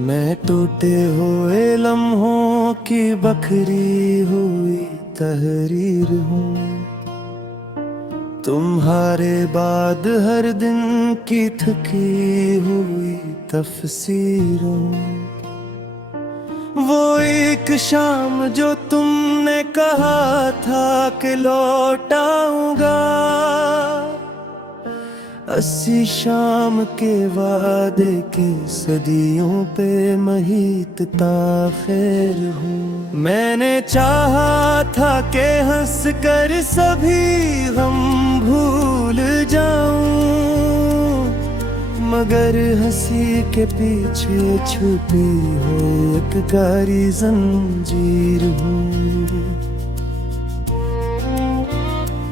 मैं टूटे हुए लम्हों की बखरी हुई तहरीर हूँ। तुम्हारे बाद हर दिन की थकी हुई तफसीर हूँ। वो एक शाम जो तुमने कहा था कि लौट आऊंगा, 80 शाम के वादे के सदियों पे महीत ताख़िर हूँ। मैंने चाहा था कि हंस कर सभी गम भूल जाऊं, मगर हंसी के पीछे छुपी हो एक गहरी जंजीर हूँ।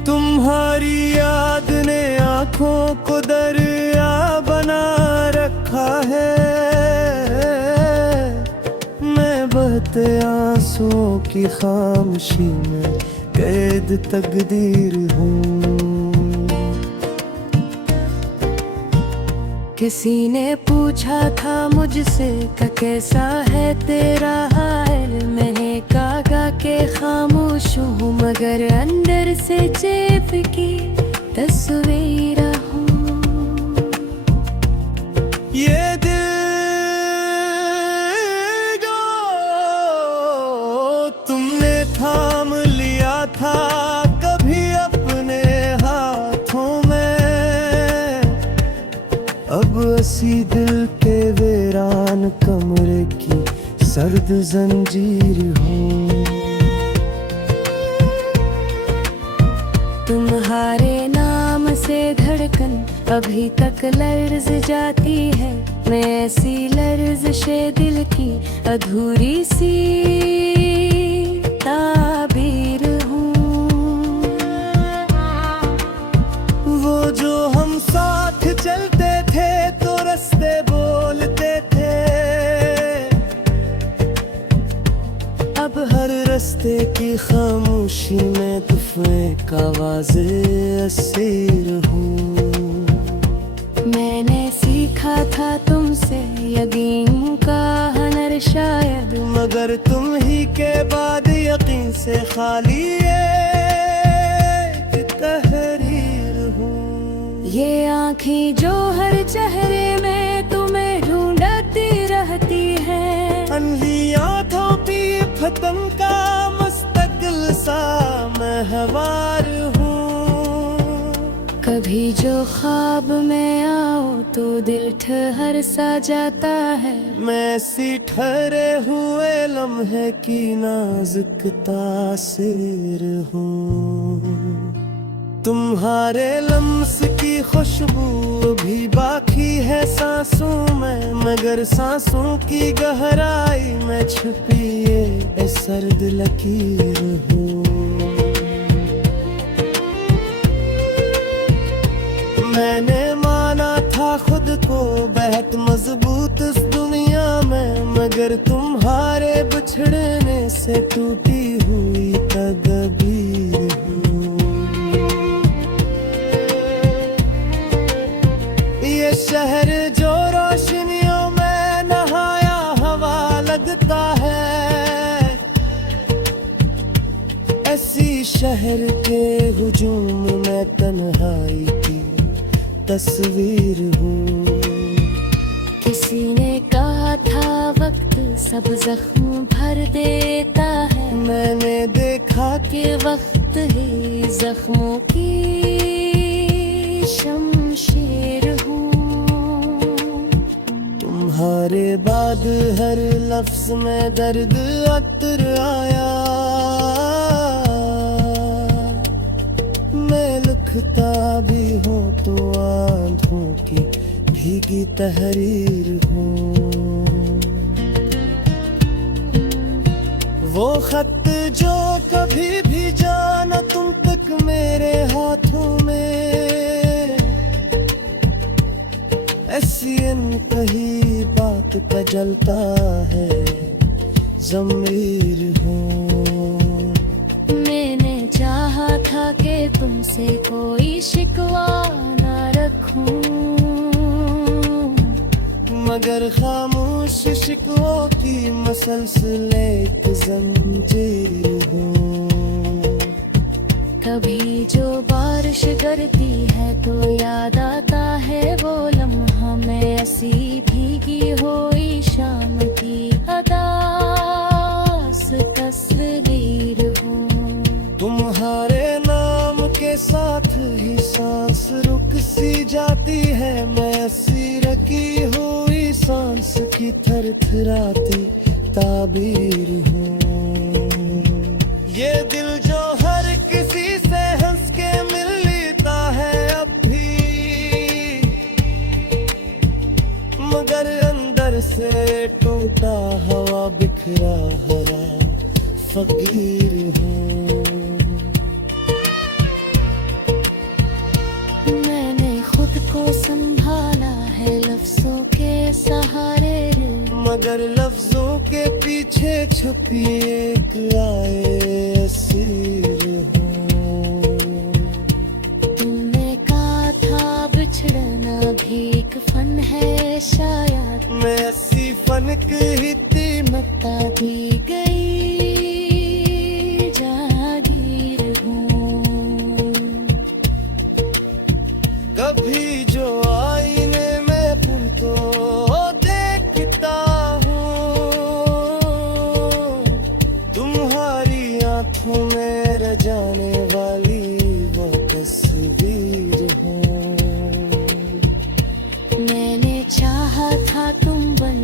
तुम्हारी याद ने आँखों को दरिया बना रखा है। मैं बहते आंसुओं की खामोशी में कैद तकदीर हूँ। किसी ने पूछा था मुझसे कि कैसा है तेरा हाल। मैंने कहा कि खामोश हूँ, मगर अंदर से चेप की तस्वीर हूँ। ये दिल जो तुमने थाम लिया था कभी अपने हाथों में, अब असी दिल के वीरान कमरे की सर्द जंजीर हूँ। तुम्हारे नाम से धड़कन अभी तक लर्ज जाती है। मैं ऐसी लर्ज़िशे दिल की अधूरी सी ताबीर हूँ। वो जो हम साथ चलते थे तो रास्ते बोलते थे, अब हर रास्ते की खामोशी में तुफ़े आवाज़े असीर हूँ। मैंने सीखा था तुमसे यकीन का हुनर शायद, मगर तुम ही के बाद यकीन से खाली एक तहरीर हूँ। ये आँखें जो हर चेहरे में तुम्हें ढूंढती रहती हैं, अंधियाँ थोपी फतन का मुस्तकिल सा महवार हूँ। कभी जो ख्वाब में आओ तो दिल ठहर सा जाता है। मैं सी ठहरे हुए लम्हे की नाजुक तासीर हूँ। तुम्हारे लम्स की खुशबू भी बाकी है सांसों में, मगर सांसों की गहराई में छुपी ये सर्द लकीर हूँ। मैंने माना था खुद को बहुत मजबूत इस दुनिया में, मगर तुम्हारे बिछड़ने से टूटी हुई तदबीर हूँ। ये शहर जो रोशनियों में नहाया हवा लगता है, ऐसी शहर के हुजूम में तन्हाई की तस्वीर हूँ। किसी ने कहा था वक्त सब जख्म भर देता है। मैंने देखा कि वक्त ही जख्मों की शमशीर हूँ। तुम्हारे बाद हर लफ्ज में दर्द अतर आया। मैं लिखता भी हूँ तो आँखों की भीगी तहरीर हूँ। वो खत जो कभी भी जाना तुम तक मेरे हाथों में, ऐसी अनकही बात का जलता है ज़मीर हूँ। मैंने चाहा था कि तुमसे कोई शिकवा न रखूं, मगर खामोश शिकवों की मसलसल एक जंजीर हूँ। कभी जो बारिश गिरती है तो याद आता है वो लम्हा, मैं ऐसी भीगी हुई शाम की अदास तस्वीर हूँ। तुम्हारे नाम के साथ ही सांस रुक सी जाती है, मैं ऐसी रखी हुई सांस की थरथराती ताबीर हूँ। ये दिल जो हर किसी से हंस के मिल लेता है अब भी, मगर अंदर से टूटा हवा बिखरा हरा फकीर हूँ। मैंने खुद को संभाला है लफ्जों के सहारे, मगर लफ्जों के पीछे छुपी एक आए असीर हूँ। तुमने कहा था बिछड़ना भी एक फन है शायद, मैं ऐसी फनक ही मता दी गई जागीर हूँ। कभी जो आईने में तुमको देखता हूँ, तुम्हारी आंखों में रह जाने वाली वो तस्वीर हूँ। मैंने चाहा था तुम बन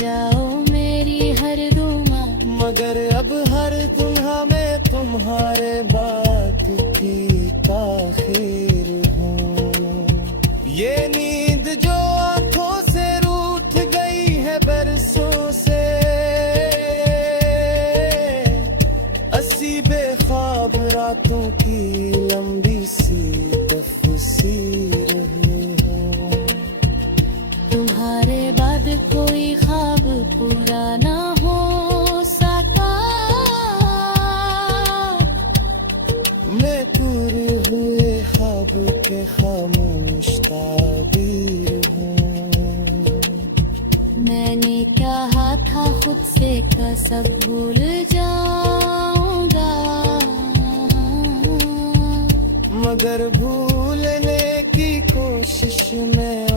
जाओ मेरी हर दुआ, मगर अब हर दुल्हा में तुम्हारे बात की ताखीर हूँ। ये नींद जो आंखों से रूठ गई है बरसों से, अस्सी बेख्वाब रातों की लंबी सी तफसीर है। तुम्हारे बाद कोई ख्वाब पूरा ना हो सका, मैं पूरे हुए ख्वाब के खामोश ताबीर हूँ। मैंने कहा था खुद से कसम भूल जाऊंगा, मगर भूलने की कोशिश में